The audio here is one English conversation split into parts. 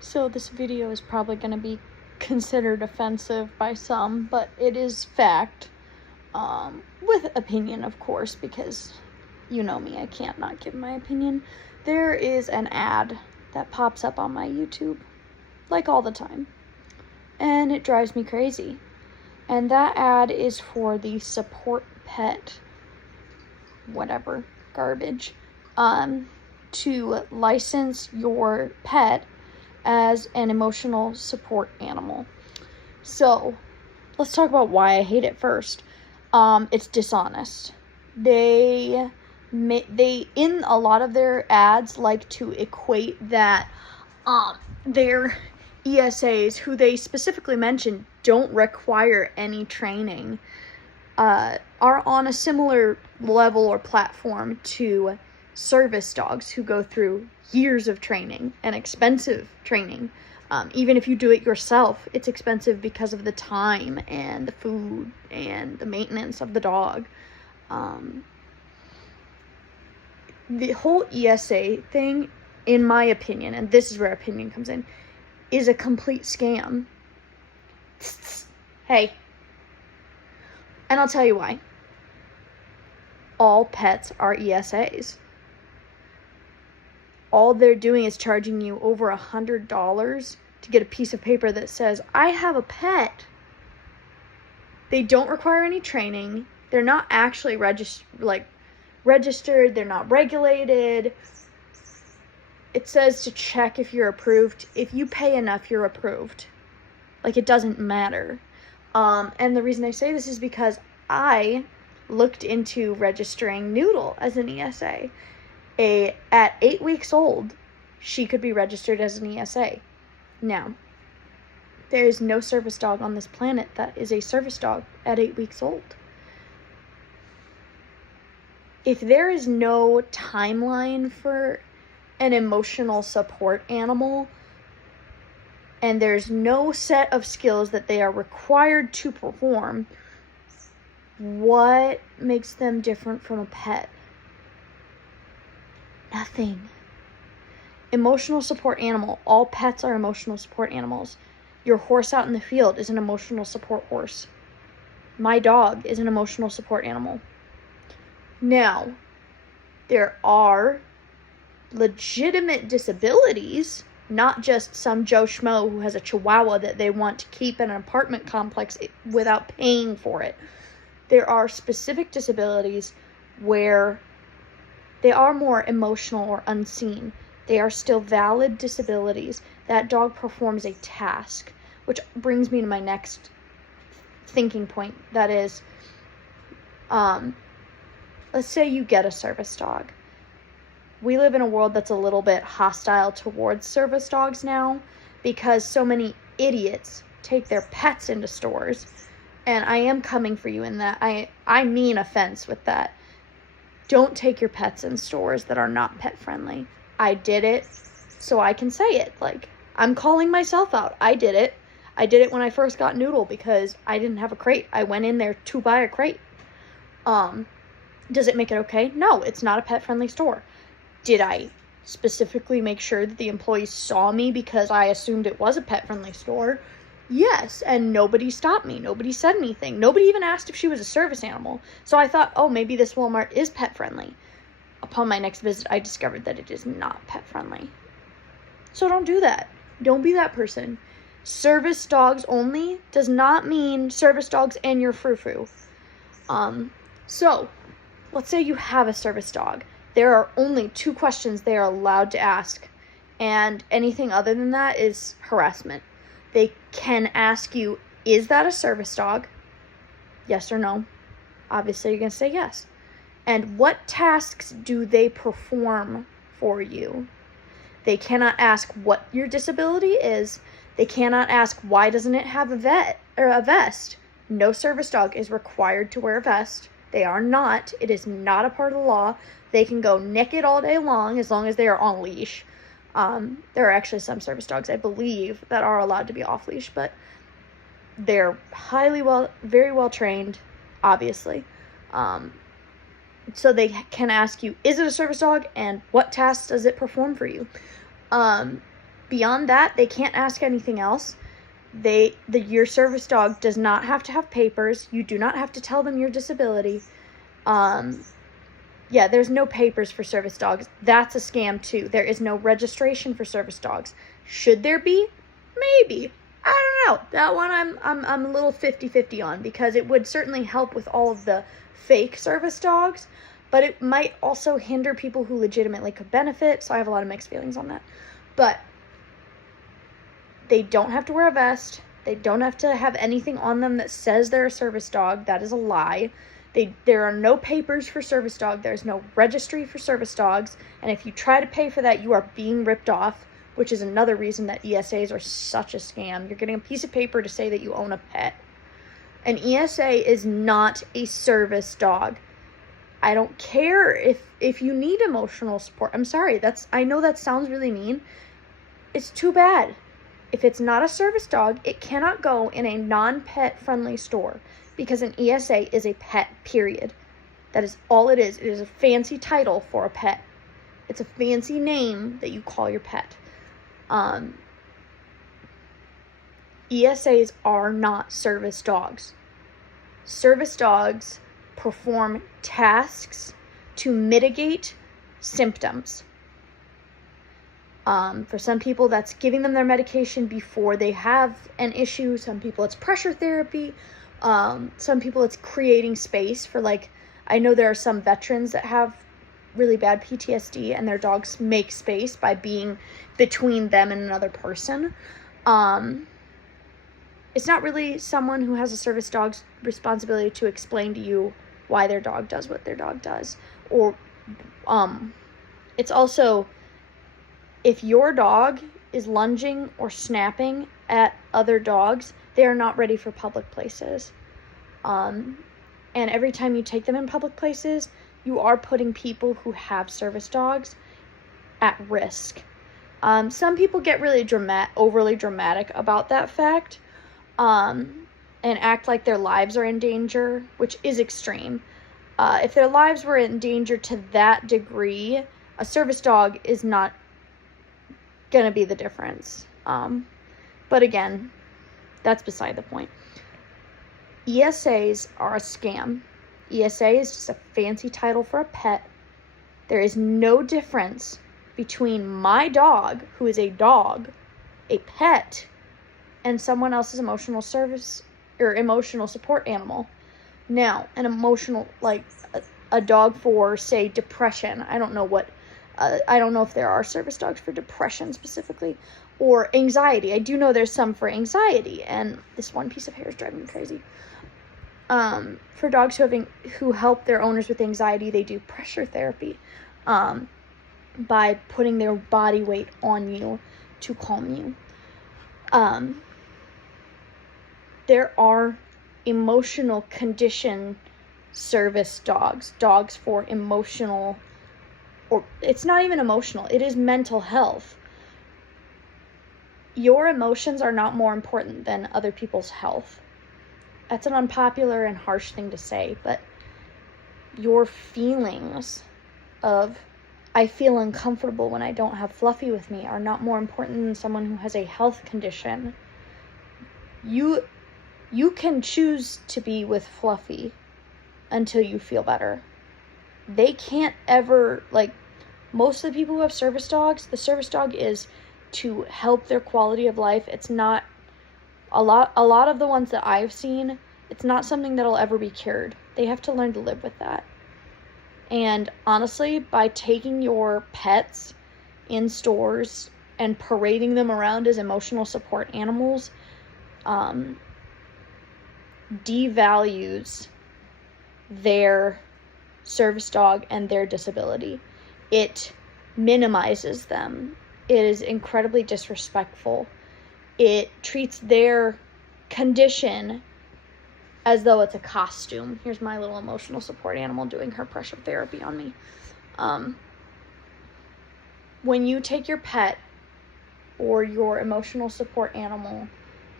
So this video is probably going to be considered offensive by some, but it is fact, with opinion, of course, because you know me, I can't not give my opinion. There is an ad that pops up on my YouTube, like all the time, and it drives me crazy. And that ad is for the support pet, whatever, garbage, to license your pet as an emotional support animal. So, let's talk about why I hate it first. It's dishonest. They in a lot of their ads like to equate that their ESAs, who they specifically mention don't require any training, are on a similar level or platform to service dogs who go through years of training and expensive training. Even if you do it yourself, it's expensive because of the time and the food and the maintenance of the dog. The whole ESA thing, in my opinion, and this is where opinion comes in, is a complete scam. Hey. And I'll tell you why. All pets are ESAs. All they're doing is charging you over $100 to get a piece of paper that says, I have a pet. They don't require any training. They're not actually registered. They're not regulated. It says to check if you're approved. If you pay enough, you're approved. It doesn't matter. And the reason I say this is because I looked into registering Noodle as an ESA. At 8 weeks old, she could be registered as an ESA. Now, there is no service dog on this planet that is a service dog at 8 weeks old. If there is no timeline for an emotional support animal, and there's no set of skills that they are required to perform, what makes them different from a pet? Nothing. Emotional support animal. All pets are emotional support animals. Your horse out in the field is an emotional support horse. My dog is an emotional support animal. Now, there are legitimate disabilities, not just some Joe Schmo who has a Chihuahua that they want to keep in an apartment complex without paying for it. There are specific disabilities where they are more emotional or unseen. They are still valid disabilities. That dog performs a task, which brings me to my next thinking point. That is, let's say you get a service dog. We live in a world that's a little bit hostile towards service dogs now because so many idiots take their pets into stores. And I am coming for you in that. I mean offense with that. Don't take your pets in stores that are not pet friendly. I did it, so I can say it. I'm calling myself out. I did it. I did it when I first got Noodle because I didn't have a crate. I went in there to buy a crate. Does it make it okay? No, it's not a pet friendly store. Did I specifically make sure that the employees saw me because I assumed it was a pet friendly store? Yes, and nobody stopped me. Nobody said anything. Nobody even asked if she was a service animal. So I thought, oh, maybe this Walmart is pet friendly. Upon my next visit, I discovered that it is not pet friendly. So don't do that. Don't be that person. Service dogs only does not mean service dogs and your frou-frou. So let's say you have a service dog. There are only 2 questions they are allowed to ask, and anything other than that is harassment. They can ask you, is that a service dog? Yes or no. Obviously, you're going to say yes. And what tasks do they perform for you? They cannot ask what your disability is. They cannot ask, why doesn't it have a vest? No service dog is required to wear a vest. They are not. It is not a part of the law. They can go naked all day long as they are on leash. There are actually some service dogs, I believe, that are allowed to be off leash, but they're very well trained, obviously. So they can ask you, is it a service dog, and what tasks does it perform for you? Beyond that, they can't ask anything else. Your service dog does not have to have papers. You do not have to tell them your disability. Yeah, there's no papers for service dogs. That's a scam too. There is no registration for service dogs. Should there be? Maybe. I don't know. That one I'm a little 50-50 on, because it would certainly help with all of the fake service dogs, but it might also hinder people who legitimately could benefit. So I have a lot of mixed feelings on that. But they don't have to wear a vest. They don't have to have anything on them that says they're a service dog. That is a lie. There are no papers for service dog. There's no registry for service dogs. And if you try to pay for that, you are being ripped off, which is another reason that ESAs are such a scam. You're getting a piece of paper to say that you own a pet. An ESA is not a service dog. I don't care if you need emotional support. I'm sorry. I know that sounds really mean. It's too bad. If it's not a service dog, it cannot go in a non-pet friendly store, because an ESA is a pet, period. That is all it is. It is a fancy title for a pet. It's a fancy name that you call your pet. ESAs are not service dogs. Service dogs perform tasks to mitigate symptoms. For some people, that's giving them their medication before they have an issue. Some people, it's pressure therapy. Some people, it's creating space for, I know there are some veterans that have really bad PTSD, and their dogs make space by being between them and another person. It's not really someone who has a service dog's responsibility to explain to you why their dog does what their dog does. Or, it's also, if your dog is lunging or snapping at other dogs, they are not ready for public places. And every time you take them in public places, you are putting people who have service dogs at risk. Some people get really overly dramatic about that fact, and act like their lives are in danger, which is extreme. If their lives were in danger to that degree, a service dog is not gonna be the difference. But again, that's beside the point. ESAs are a scam. ESA is just a fancy title for a pet. There is no difference between my dog, who is a dog, a pet, and someone else's emotional service or emotional support animal. Now, an emotional, a dog for, say, depression. I don't know if there are service dogs for depression specifically, or anxiety. I do know there's some for anxiety, and this one piece of hair is driving me crazy. For dogs who help their owners with anxiety, they do pressure therapy, by putting their body weight on you to calm you. There are emotional condition service dogs for emotional, or it's not even emotional, it is mental health. Your emotions are not more important than other people's health. That's an unpopular and harsh thing to say, but your feelings of, I feel uncomfortable when I don't have Fluffy with me, are not more important than someone who has a health condition. You can choose to be with Fluffy until you feel better. They can't ever, most of the people who have service dogs, the service dog is to help their quality of life. It's not, a lot of the ones that I've seen, it's not something that'll ever be cured. They have to learn to live with that. And honestly, by taking your pets in stores and parading them around as emotional support animals, devalues their service dog and their disability. It minimizes them. It is incredibly disrespectful. It treats their condition as though it's a costume. Here's my little emotional support animal doing her pressure therapy on me. When you take your pet or your emotional support animal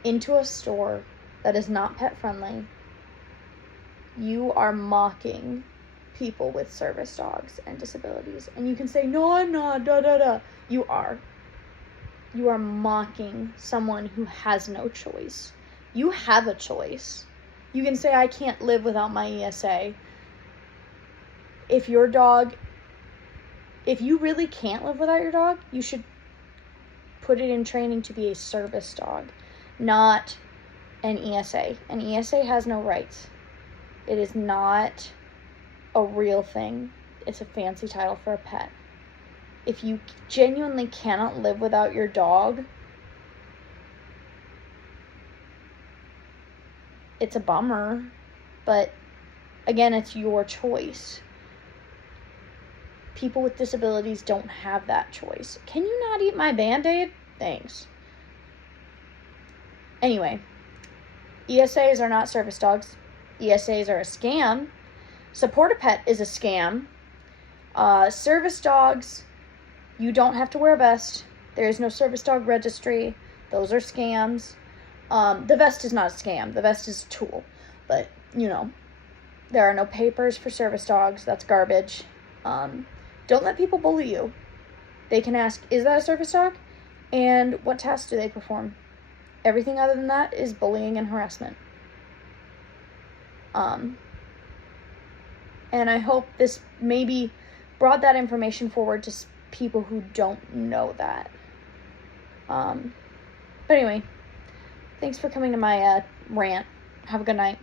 into a store that is not pet friendly, you are mocking people with service dogs and disabilities. And you can say, no, I'm not, You are. You are mocking someone who has no choice. You have a choice. You can say, I can't live without my ESA. If you really can't live without your dog, you should put it in training to be a service dog, not an ESA. An ESA has no rights. It is not a real thing. It's a fancy title for a pet. If you genuinely cannot live without your dog, it's a bummer, but again, it's your choice. People with disabilities don't have that choice. Can you not eat my Band-Aid? Thanks. Anyway, ESAs are not service dogs. ESAs are a scam. Support a Pet is a scam. Service dogs, you don't have to wear a vest. There is no service dog registry. Those are scams. The vest is not a scam. The vest is a tool. But, there are no papers for service dogs. That's garbage. Don't let people bully you. They can ask, is that a service dog? And what tasks do they perform? Everything other than that is bullying and harassment. And I hope this maybe brought that information forward to people who don't know that. But anyway, thanks for coming to my rant. Have a good night.